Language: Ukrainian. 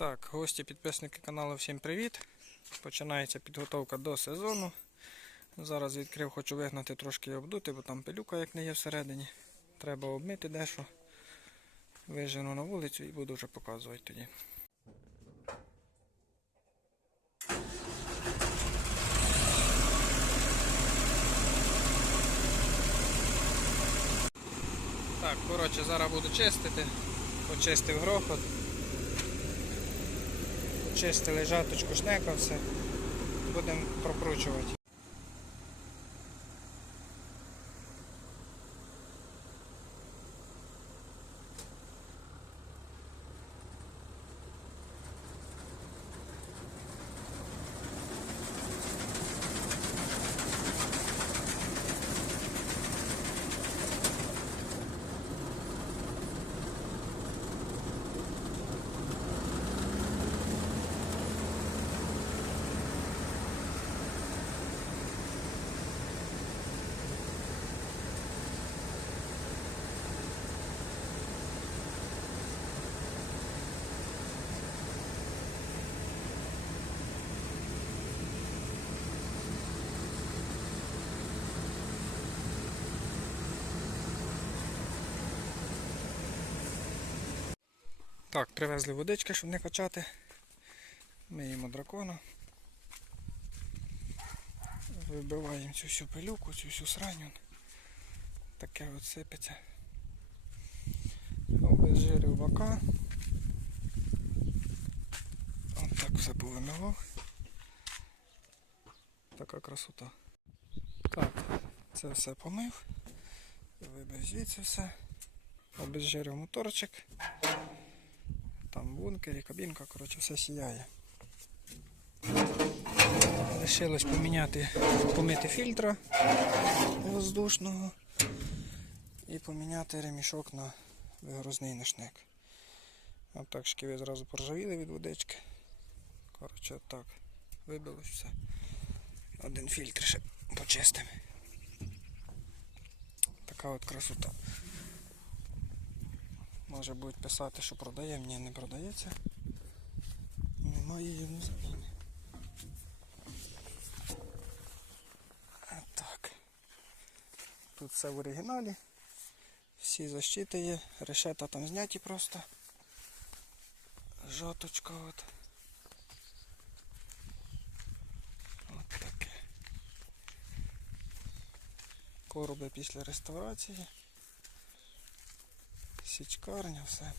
Так, гості, підписники каналу, всім привіт. Починається підготовка до сезону. Зараз відкрив, хочу вигнати трошки і обдути, бо там пилюка як не є всередині. Треба обмити дещо. Вижену на вулицю і буду вже показувати тоді. Так, коротше, зараз буду чистити. Почистив грохот. Почистили жаточку шнека, все. Будемо прокручувати. Так, привезли водички, щоб не качати. Миємо дракона. Вибиваємо цю всю пилюку, цю всю сраню. Таке от сипеться. Обезжирив бока. От так все повимивав. Така красота. Так, це все помив. Вибив звідси все. Обезжирив моторчик. Там бункер і кабінка, коротше, все сіяє. Лишилось поміняти, помити фільтра воздушного і поміняти ремішок на вигрузний нишник. От так шківи зразу поржавіли від водички. Коротше, так. Вибилось все. Один фільтр ще почистимо. Така от красота. Може будуть писати, що продаємо, ні, не продається. Немає її в заміні. Так. Тут все в оригіналі. Всі защити є, решета там зняті просто. Жоточка от. Короби після реставрації. Січкарня, все.